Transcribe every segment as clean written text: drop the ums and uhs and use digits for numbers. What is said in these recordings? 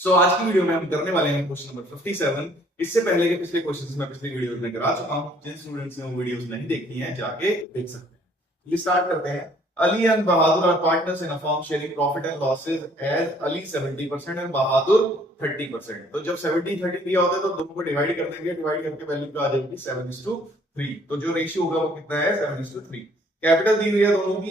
आज की वीडियो में हम करने वाले हैं क्वेश्चन नंबर 57। इससे पहले के पिछले क्वेश्चंस में पिछली वीडियोस में करा चुका हूं। जिन स्टूडेंट्स ने वो वीडियोस नहीं देखी हैं जाके देख सकते हैं। ये स्टार्ट करते हैं। Ali and Bahadur are partners in a firm sharing profit and losses as Ali 70% and Bahadur 30%। तो जब 70-30 दिया होता है तो दोनों को डिवाइड कर देंगे, डिवाइड करके वैल्यू क्या आ जाएगी 7:3। तो जो रेशियो होगा वो कितना है 7:3। कैपिटल दी हुई है दोनों की।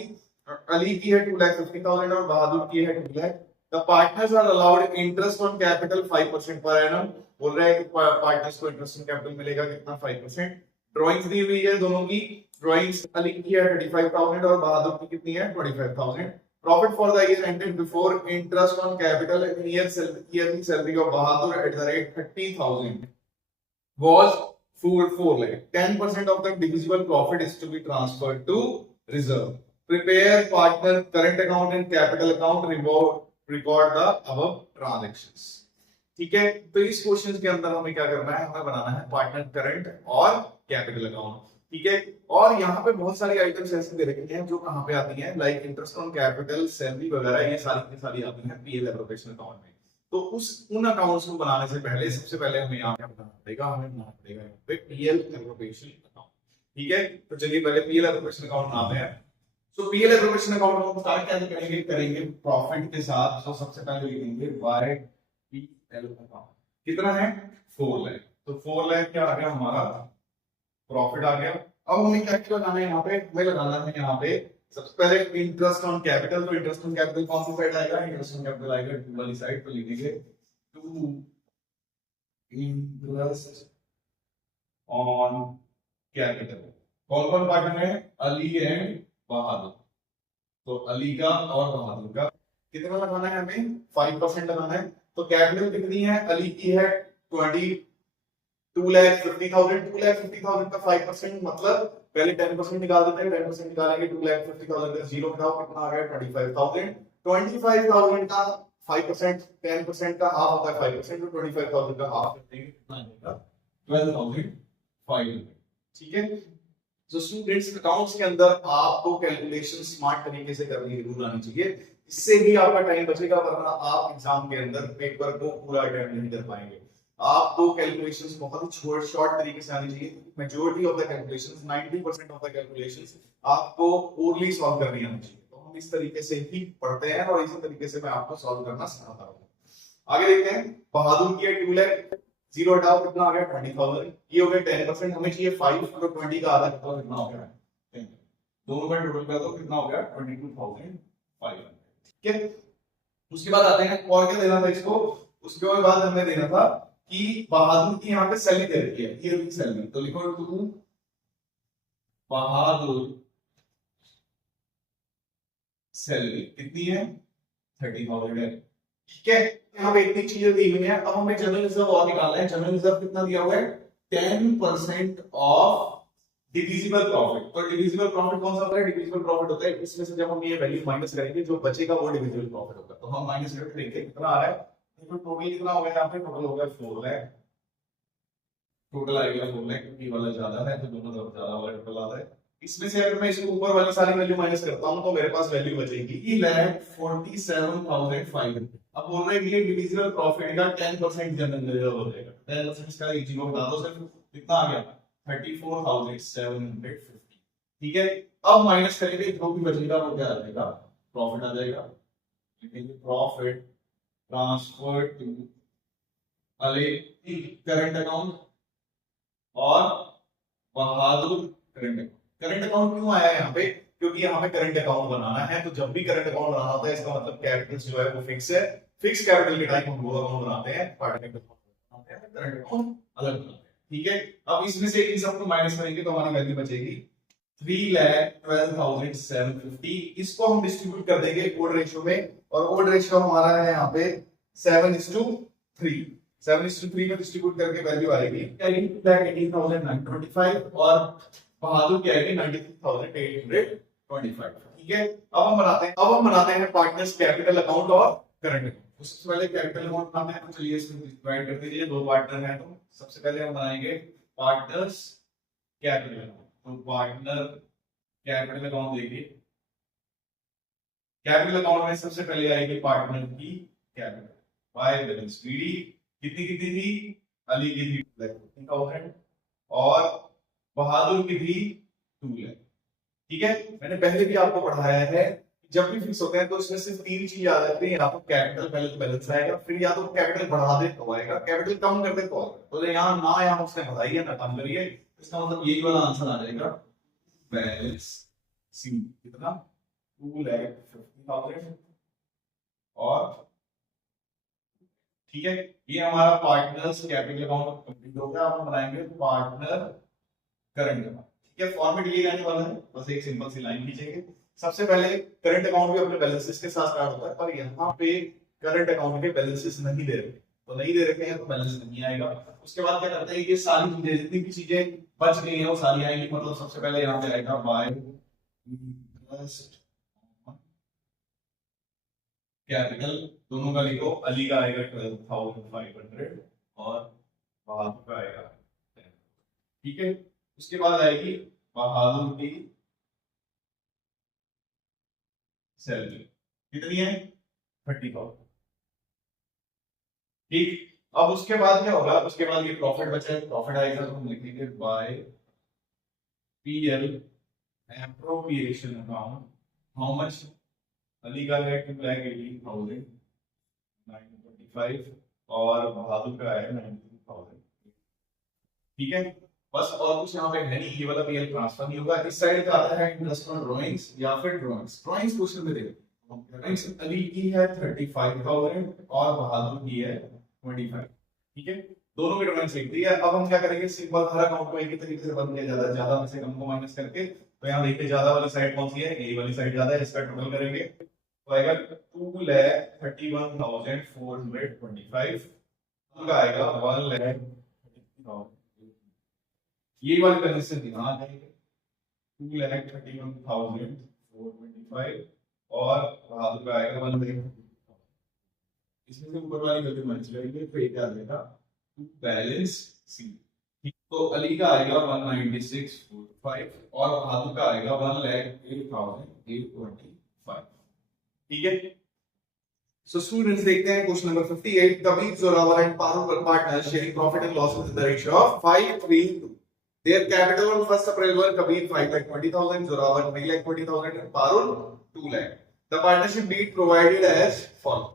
अली की है 2,50,000 और बहादुर की है 2 lakh. The partners are allowed interest on capital 5% per annum। बोल रहा है कि पार्टनर्स को इंटरेस्ट ऑन कैपिटल मिलेगा कितना 5%। ड्राइंग्स दी हुई है दोनों की। ड्राइंग्स अली की है 35,000 और बहादुर की कितनी है 25,000। Profit for the year ended before interest on capital yearly salary of Bahadur at the rate 30,000 was 4 lakh. 10% of the divisible profit is to be transferred to reserve. Prepare partner current account and capital account record the above transactions। ठीक है, तो इस question के अंदर हमें क्या करना है, हमें बनाना है पार्टनर करंट और कैपिटल अकाउंट। ठीक है, और यहाँ पे बहुत सारी आइटम्स ऐसे दे रखी हैं जो कहाँ पे आती हैं, like interest on capital, salary वगैरह, ये सारी की सारी आती हैं पीएल एप्रोप्रिएशन अकाउंट में। तो उन अकाउंट्स को बनाने से पहले सबसे पहले हमें यहाँ क्या बनाना पड़ेगा, हमें बनाना पड़ेगा यहाँ पे पीएल एप्रोप्रिएशन अकाउंट। ठीक है, तो चलिए पहले पीएल एप्रोप्रिएशन अकाउंट बनाते हैं। तो पीएल एप्रोप्रिएशन अकाउंट हम स्टार्ट कैसे करेंगे प्रॉफिट के साथ। तो सबसे पहले लिखेंगे बाय पीएल अकाउंट। कितना है 4 लाख। तो 4 लाख क्या आ गया हमारा प्रॉफिट आ गया। अब हमें क्या क्या लगाना है यहाँ पे, हमें लगाना है यहाँ पे सबसे पहले इंटरेस्ट ऑन कैपिटल। तो इंटरेस्ट ऑन कैपिटल कौन सी साइड आएगा, इंटरेस्ट ऑन कैपिटल आएगा टू वाली साइड। तो लिखेंगे टू इंटरेस्ट ऑन कैपिटल। कौन कौन पार्टनर है, अली एंड बहादुर। तो अली का और बहादुर का कितना लगाना है, हमें 5% लगाना है। तो कैपिटल कितनी है, अली की है 2,50,000। 2,50,000 का 5% मतलब पहले 10% निकाल देते हैं। 10% निकालेंगे 2,50,000 का जीरो हटाओ, कितना आ गया 25,000। 25,000 का 5% 10% का हाफ होता है 5%। तो 25,000 का हाफ करते हैं कितना आएगा 12,500। ठीक है, तो स्टूडेंट्स अकाउंट्स के अंदर आपको कैलकुलेशन स्मार्ट तरीके से करनी जरूर आनी चाहिए। इससे ही आपका टाइम बचेगा, वरना आप एग्जाम के अंदर पेपर को पूरा अटेम्प्ट नहीं कर पाएंगे। आपको कैलकुलेशंस बहुत ही शॉर्ट तरीके से आनी चाहिए। Majority of the calculations 90% of the calculations आपको ओरली सॉल्व करनी आनी चाहिए। तो हम इस तरीके से ही पढ़ते हैं और इसी तरीके से मैं आपको सॉल्व करना सिखाता हूँ। आगे देखते हैं, बहादुर की है 2 लाख, जीरो हटाओ कितना आ गया 20,000। ये हो गया 10%, हमें चाहिए 5। तो 20 का आधा कितना हो गया 10। दोनों का टोटल कर दो कितना हो गया 22,500। ठीक है, उसके बाद आते हैं और क्या देना था इसको। उसके बाद हमें देना था कि बहादुर की यहाँ पे सैलरी दे रखी है, ईयरली सैलरी। तो लिखो टू बहादुर सैलरी कितनी है 30,000 है। ठीक है, यहाँ पे इतनी चीजें दी हुई है। अब हमें जनरल रिजर्व और निकालना है। जनरल रिजर्व कितना दिया हुआ है 10% ऑफ डिविजिबल प्रॉफिट। तो डिविजिबल प्रॉफिट कौन सा होता है, डिविजिबल प्रॉफिट होता है इसमें से जब हम ये वैल्यू माइनस करेंगे जो बचेगा वो डिविजिबल प्रॉफिट होगा। तो हम माइनस करेंगे कितना आ रहा है, तो टोटल कितना हो गया यहाँ पे, टोटल हो गया 4 लाख। टोटल आएगा 4 लाख क्योंकि वाला ज्यादा है तो दोनों तरफ ज्यादा वाला टोटल आता है। इसमें से अगर मैं इसको ऊपर वाली सारी वैल्यू माइनस करता हूं तो मेरे पास वैल्यू बचेगी 1,47,500। अब बोल रहे हैं कि डिविजिबल प्रॉफिट का 10% जनरल रिजर्व हो जाएगा। 10% इसका एक जीरो बता दो, सिर्फ कितना आ गया 34,750। ठीक है, अब माइनस करेंगे जो भी बचेगा वो क्या आ जाएगा, प्रॉफिट आ जाएगा। Profit transfer to Ali current account और Bahadur current account. Current account क्यों आया है यहाँ पे, क्योंकि यहाँ पे करंट अकाउंट बनाना है। तो जब भी करंट अकाउंट बनाना होता है इसका मतलब कैपिटल जो है वो फिक्स है। फिक्स कैपिटल के टाइम हम वो अकाउंट बनाते हैं, पार्टनर बनाते हैं, करंट अकाउंट अलग बनाते हैं। ठीक है, अब इसमें से इन सबको माइनस करेंगे तो हमारी वैल्यू बचेगी 3,12,750। इसको हम डिस्ट्रीब्यूट कर देंगे ओड रेशियो में, और ओड रेशियो हमारा है यहाँ पे 7:3। 7:3 में डिस्ट्रीब्यूट करके वैल्यू आएगी 18,925 और बहादुर की आएगी 93,825। ठीक है, अब हम बनाते हैं पार्टनर्स कैपिटल अकाउंट और करंट अकाउंट। सबसे पहले कैपिटल अकाउंट बनाते हैं। तो चलिए इसमें डिवाइड कर दीजिए, दो पार्टनर हैं तो सबसे पहले हम बनाएंगे पार्टनर्स कैपिटल अकाउंट। तो पार्टनर कैपिटल अकाउंट देखिए, कैपिटल अकाउंट में सबसे पहले आएगी पार्टनर की कैपिटल। बाय बैलेंस बीडी कितनी कितनी थी, अली की थी 2,50,000 और बहादुर की थी 2 लाख। ठीक है, मैंने पहले भी आपको पढ़ाया है जब भी फिक्स होते हैं तो इसमें सिर्फ 3 चीज याद रखते हैं, या तो कैपिटल पहले तो बैलेंस आएगा, फिर या तो कैपिटल बढ़ा दे तो आएगा, कैपिटल कम कर दे तो आएगा। तो यहाँ ना यहाँ उसने बढ़ाई है ना कम करी है, इसका मतलब यही वाला आंसर आ जाएगा बैलेंस सी कितना 2,50,000 और ठीक है। ये हमारा पार्टनर्स कैपिटल अकाउंट कंप्लीट हो गया। अब हम बनाएंगे पार्टनर करंट अकाउंट। ठीक है, फॉर्मेट ये रहने वाला है, बस एक सिंपल सी लाइन खींचेंगे। सबसे पहले करंट अकाउंट भी अपने बैलेंसेस के साथ स्टार्ट होता है, पर यहाँ पे करंट अकाउंट के बैलेंसेस नहीं दे रहे, तो नहीं दे रखे हैं तो बैलेंस नहीं आएगा। उसके बाद क्या करते हैं, ये सारी चीजें जितनी भी चीजें बच गई हैं वो सारी आएंगी। मतलब सबसे पहले यहाँ पे आएगा बाय इंटरेस्ट कैपिटल, दोनों का लिखो। अली का आएगा 12,500 और बहादुर का आएगा 10। ठीक है, उसके बाद आएगी बहादुर की सैलरी कितनी है 30,000। ठीक, अब उसके बाद क्या होगा, उसके बाद ये प्रॉफिट बचा है, प्रॉफिट आएगा तो हम लिखेंगे by PL appropriation account. How much, Ali का है 2,80,925 और बहादुर का है 92,000। ठीक है, बस और कुछ यहाँ पे है नहीं, ये वाला पीएल ट्रांसफर नहीं होगा। इस साइड का आता है इंटरेस्ट ऑन ड्राइंग्स या फिर ड्राइंग्स। ड्राइंग्स क्वेश्चन में देखो, ड्राइंग्स अली की है 35,000 और बहादुर की है 25। ठीक है, दोनों की ड्राइंग्स लिख दी है। अब हम क्या करेंगे, सिंपल हर अकाउंट को एक ही तरीके से बंद किया जाता है, ज्यादा में से कम को माइनस करके। तो यहाँ देखिए ज्यादा वाली साइड कौन सी है, यही वाली साइड ज्यादा है, इसका टोटल करेंगे तो आएगा 2,31,425 का आएगा 1,30,000। ये वाली कंडीशन ध्यान आ जाएगी 2,31,425 और बहादुर का आएगा 1,30,000। इसमें से ऊपर वाली गलती माइनस करेंगे तो ये क्या आ जाएगा बैलेंस सी। तो अली का आएगा 196,425 और बहादुर का आएगा 1,08,825। ठीक है, सो स्टूडेंट्स देखते हैं question number 58। Kabir, Zorawar and Parul partners sharing profit and losses in the ratio of 5:3. Their capital on 1st April were Kabir 5,20,000, Zorawar 3,20,000 and Parul 2 lakh. The partnership deed provided as follows.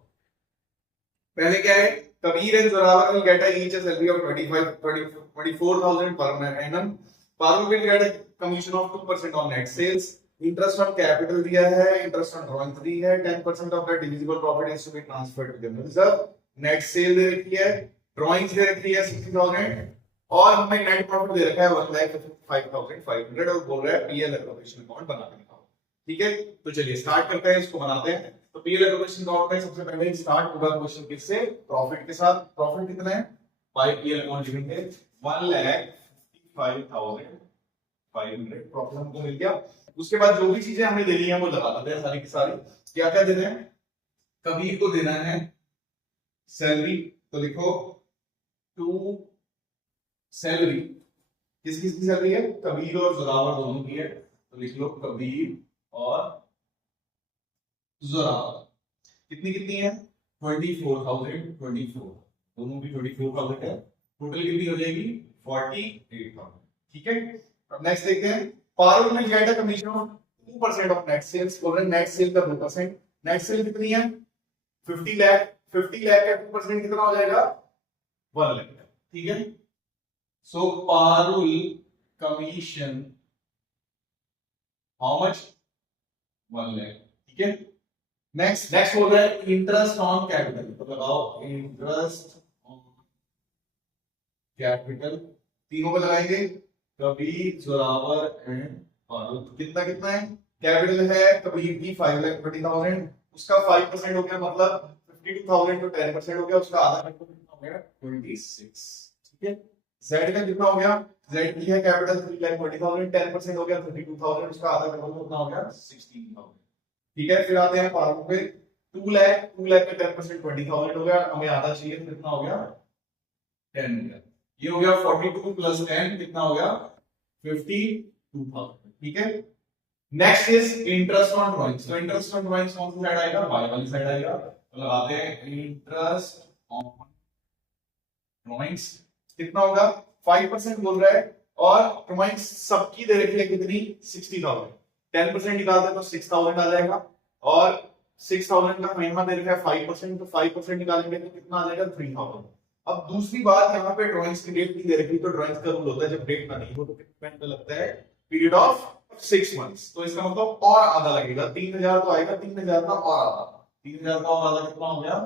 पहले क्या है, Kabir and Zorawar will get each a salary of 24,000 per annum. Parul will get a commission of 2% on net sales. Interest on capital दिया है, interest on drawings दी है, 10% of the divisible profit is to be transferred to the reserve. Net sale दे रखी है, drawings दे रखी है 60,000 और हमें net profit दे रखा है 1,55,500 और बोल रहा है पीएल एलोकेशन अकाउंट बना के दिखाओ। ठीक है, तो चलिए स्टार्ट करते हैं, इसको बनाते हैं। तो पीएल एलोकेशन अकाउंट में सबसे पहले स्टार्ट होगा क्वेश्चन किससे, प्रॉफिट के साथ। प्रॉफिट कितना है, बाय पीएल अकाउंट लिखेंगे 1,55,500 प्रॉफिट हमको मिल गया। उसके बाद जो भी चीजें हमें देनी है वो लगा देते हैं सारी की सारी। क्या क्या देना है, कबीर को देना है सैलरी, तो लिखो 2 सैलरी, किस किस की सैलरी है, कबीर और जोरावर दोनों की है, तो लिख लो कबीर और जोरावर। कितनी कितनी है 24,024, दोनों की 24,000 है, टोटल कितनी हो जाएगी 48,000। ठीक है, अब नेक्स्ट देखते हैं। Parul will get a commission of 2% of net sales. बोल रहे हैं नेट सेल का 2%। नेट सेल कितनी है 50 लाख, 50 लाख का 2% कितना हो जाएगा 1 लाख। ठीक है, so Parul commission how much 1 lakh। ठीक है, नेक्स्ट बोल रहा है इंटरेस्ट ऑन कैपिटल, तो लगाओ इंटरेस्ट ऑन कैपिटल, तीनों पे लगाएंगे कबीर, जोरावर एंड पारुल। कितना कितना है, कैपिटल है कबीर की 5,30,000, उसका 5% हो गया मतलब 52,000 तो 10% हो गया, उसका आधा कितना हो गया 26। ठीक है, Z का कितना हो गया, Z की है कैपिटल 3,20,000, 10% हो गया 32,000, उसका आधा कितना हो गया 16,000। ठीक है, फिर आते हैं पारुल पे 2 लाख का 10% 20,000 हो गया, हमें आधा चाहिए तो कितना हो गया 10 हो गया। ये हो गया 42 प्लस 10 कितना हो गया 52,000। ठीक है, next is interest on drawings. तो इंटरेस्ट ऑन ड्राइंग्स कौन सी साइड आएगा, बाय वाली साइड आएगा, तो लगाते हैं इंटरेस्ट ऑन ड्रॉइंग्स कितना होगा 5% बोल रहा है, और ड्रॉइंग्स सबकी दे रखी है कितनी 60,000, 10% निकालते तो 6,000 आ जाएगा, और 6,000 का महीना दे रखा है 5%, तो 5% निकालेंगे तो कितना आ जाएगा 3,000। अब दूसरी बात यहाँ पे ड्रॉइंग्स की डेट नहीं दे रखी, तो ड्रॉइंग्स का रूल होता है जब डेट ना नहीं हो तो कितना लगता है पीरियड ऑफ 6 मंथ्स, तो इसका मतलब और आधा लगेगा, 3,000 तो आएगा, 3,000 का और आधा, 3,000 का और आधा कितना हो गया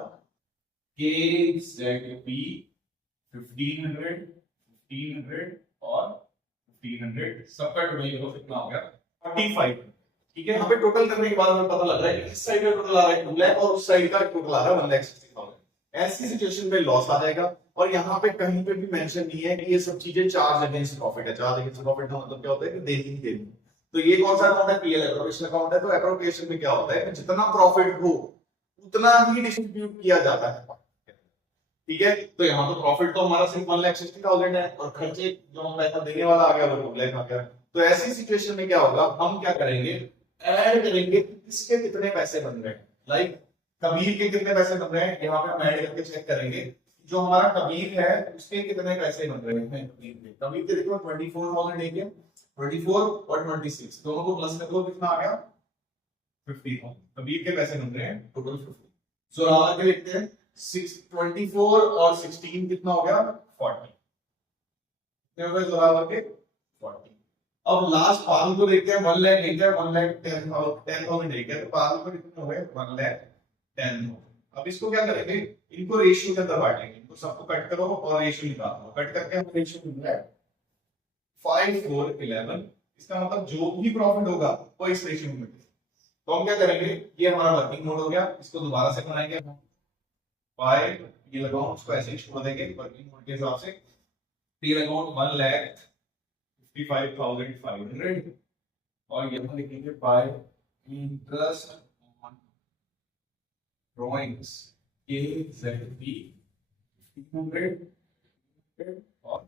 के जेड पी 1500 1500 और 1500 सबका टोटल करो कितना हो गया 45। ठीक है, यहाँ पे टोटल करने के बाद हमें पता लग रहा है कि इस साइड का टोटल आ रहा है 2 लाख और उस साइड का टोटल आ रहा है 1,60,000। ऐसी सिचुएशन में लॉस आ जाएगा, और यहाँ पे कहीं पे भी मेंशन नहीं है कि ये सब चीजें चार्ज अगेंस्ट प्रॉफिट है। चार्ज अगेंस्ट प्रॉफिट का मतलब क्या होता है कि देनी ही देनी। तो ये कौन सा अकाउंट है पीएल एप्रोप्रिएशन अकाउंट है। तो एप्रोप्रिएशन में क्या होता है कि जितना प्रॉफिट हो उतना ही डिस्ट्रीब्यूट किया जाता है। ठीक है, तो यहाँ तो प्रॉफिट तो हमारा सिर्फ 1,60,000 है और खर्चे जो हम पैसा देने वाला आ गया वो 2 लाख आ गया। तो ऐसी सिचुएशन में क्या होगा, हम क्या करेंगे ऐड करेंगे किसके कितने पैसे बन रहे हैं। लाइक कबीर के कितने पैसे बन रहे हैं, यहाँ पे हम ऐड करके चेक करेंगे जो हमारा कबीर है उसके कितने पैसे बन रहे हैं। कबीर के देखो 24,000 एक है, 24 और 26 दोनों को प्लस कर लो कितना आ गया 50,000। कबीर के पैसे बन रहे हैं टोटल 50। जोरावर के देखते हैं 24 और 16 कितना हो गया 40, कितने हो गए जोरावर के 40। अब लास्ट पाल को देखते हैं 1 लाख एक है, 1,10,000 एक है, तो पाल को कितने हो गए 1,10,000। अब इसको क्या करेंगे, इनको रेशियो के अंदर बांटेंगे, इनको सबको कट करो और रेशियो निकालो। कट करके हमें रेशियो मिल रहा है 5,4,11। इसका मतलब जो भी प्रॉफिट होगा वो इस रेशियो में मिलेगा। तो हम क्या करेंगे, ये हमारा वर्किंग नोट हो गया, इसको दोबारा से बनाएंगे 5, ये लगाओ उसको ऐसे ही छोड़ देंगे वर्किंग नोट के हिसाब से। ये लगाओ 1,55,500 और यहाँ लिखेंगे बाय इंटरेस्ट ऑन ड्राइंग्स के ZP 1,500 और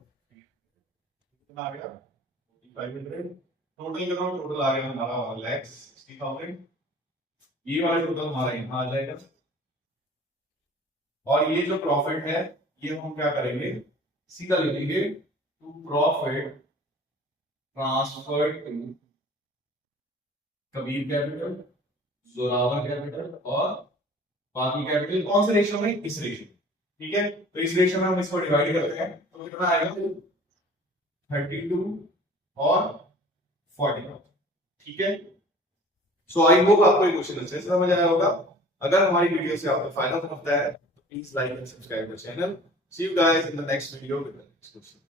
कितना आ गया 4,500। टोटल करो, टोटल आ गया हमारा 1,60,000। ये वाला टोटल हमारा यहाँ आ जाएगा, और ये जो प्रॉफिट है ये हम क्या करेंगे सीधा लिखेंगे to profit transfer to Kabir capital, Zorawar capital और बाकी कैपिटल। कौन से रेशियो में, इस रेशियो। ठीक है, तो इस रेशियो में हम इसको डिवाइड करते हैं तो कितना आएगा 32 और 40। ठीक है, सो आई होप आपको ये क्वेश्चन अच्छे से समझ आया होगा। अगर हमारी वीडियो से आपको फायदा पहुंचता है तो please like and subscribe the channel. See you guys in the next video with the next question.